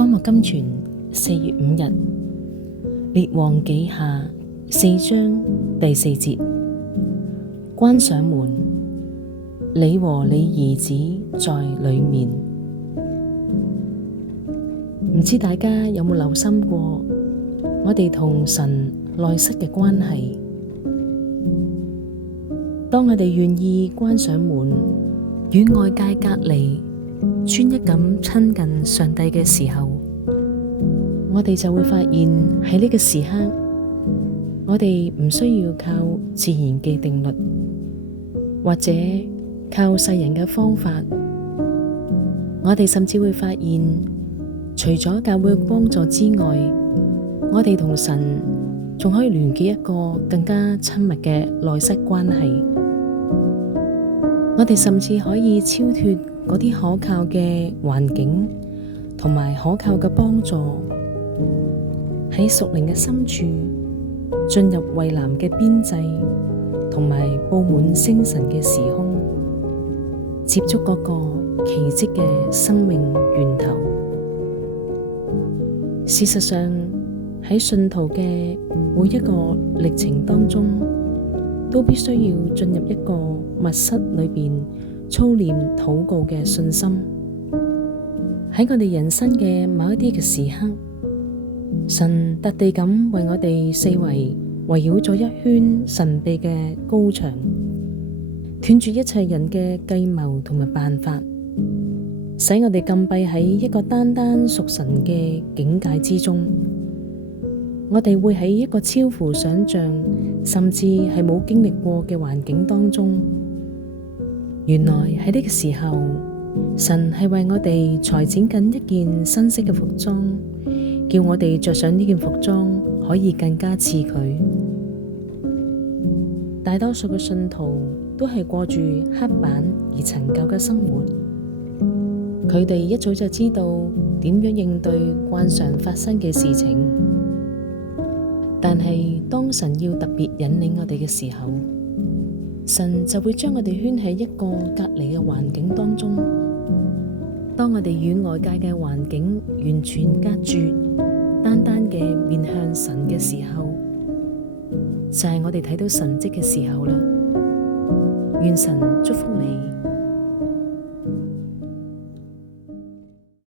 荒漠甘泉4月5日，列王紀下4章第4節，關上門，你和你兒子在裏面。唔知大家有冇留心過，我哋同神內室嘅關係。當我哋願意關上門，與外界隔離，專一咁親近上帝嘅時候，我哋就會發現喺呢個時刻，我哋唔需要靠自然嘅定律，或者靠世人嘅方法。我哋甚至會發現，除咗教會嘅幫助之外，我哋同神仲可以聯結一個更加親密嘅內室關係。我哋甚至可以超脫嗰啲可靠嘅環境同埋可靠嘅幫助，喺屬靈嘅深處進入蔚藍嘅邊際同埋佈滿星辰嘅時空，接觸嗰個奇蹟嘅生命源頭。事實上，喺信徒嘅每一個歷程當中，都必須要進入一個密室裏邊操練禱告嘅信心。喺我哋人生嘅某一啲嘅時刻，神特地咁為我哋四圍圍繞咗一圈神秘嘅高牆，斷絕一切人嘅計謀同埋辦法，使我哋禁閉喺一個單單屬神嘅境界之中。我哋會喺一個超乎想象，甚至係冇經歷過嘅環境當中。原來喺呢個時候，神係為我哋裁剪緊一件新式嘅服裝，叫我哋着上呢件服裝可以更加似佢。大多數嘅信徒都係過住刻板而陳舊嘅生活，佢哋一早就知道點樣應對慣常發生嘅事情。但係當神要特別引領我哋嘅時候，神就會將我哋圈喺一個隔離嘅環境當中。當我哋與外界嘅環境完全隔絕，單單嘅面向神嘅時候，就係我哋睇到神蹟嘅時候啦。願神祝福你。